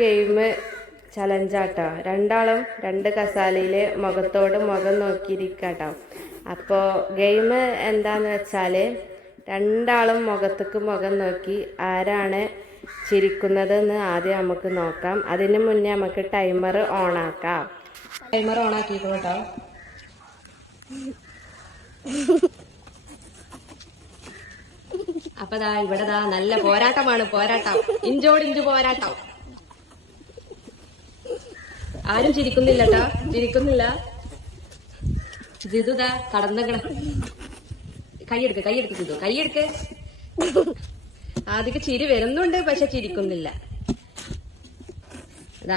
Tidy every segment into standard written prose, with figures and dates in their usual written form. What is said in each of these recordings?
Game ചലഞ്ചാട്ടോ. രണ്ടാളും രണ്ട് കസാലയിൽ മുഖത്തോട് മുഖം നോക്കിയിരിക്കാട്ടോ. അപ്പോൾ ഗെയിം എന്താന്ന് വെച്ചാൽ രണ്ടാളും മുഖത്തേക്ക് മുഖം നോക്കി ആരാണ് ചിരിക്കുന്നതെന്ന് ആദ്യം നമുക്ക് നോക്കാം. അതിന് മുന്നേ നമുക്ക് ടൈമർ ഓണാക്കാം. ടൈമർ ഓണാക്കിക്കോ കേട്ടോ. അപ്പൊ ഇവിടെ നല്ല പോരാട്ടമാണ്. പോരാട്ടം, ഇഞ്ചോടിഞ്ച് പോരാട്ടം. ആരും ചിരിക്കുന്നില്ല കേട്ടോ, ചിരിക്കുന്നില്ല. ജിതുതാ കടന്നകണ. കൈയെടുക്ക് കൈയെടുക്ക് ജിതു, കൈയെടുക്ക്. ആദ്യം ചിരി വരുന്നുണ്ട്, പക്ഷെ ചിരിക്കുന്നില്ല.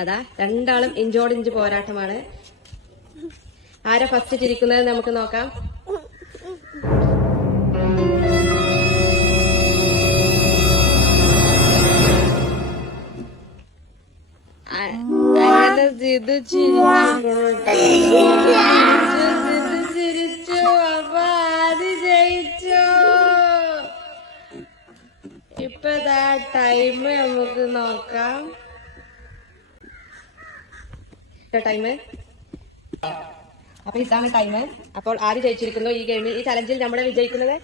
അതാ രണ്ടാളും ഇഞ്ചോടിഞ്ച് പോരാട്ടമാണ്. ആരാ ഫസ്റ്റ് ചിരിക്കുന്നത് നമുക്ക് നോക്കാം. ജിതു ചിരിച്ചു. അപ്പൊ ആദ്യം ജയിച്ചു. ഇപ്പൊ ടൈം നമുക്ക് നോക്കാം. ടൈം അപ്പൊ ഇതാണ് ടൈം. അപ്പോൾ ആദ്യം ജയിച്ചിരിക്കുന്നു ഈ ഗെയിമിൽ. ഈ ചലഞ്ചിൽ നമ്മുടെ വിജയിക്കുന്നത്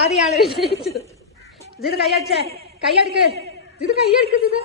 ആദ്യമാണ് വിജയിച്ചത്. ജിതു കൈയടിച്ചേ, കൈയടിക്ക് ജിതു, കൈയടിക്ക് ജിതു.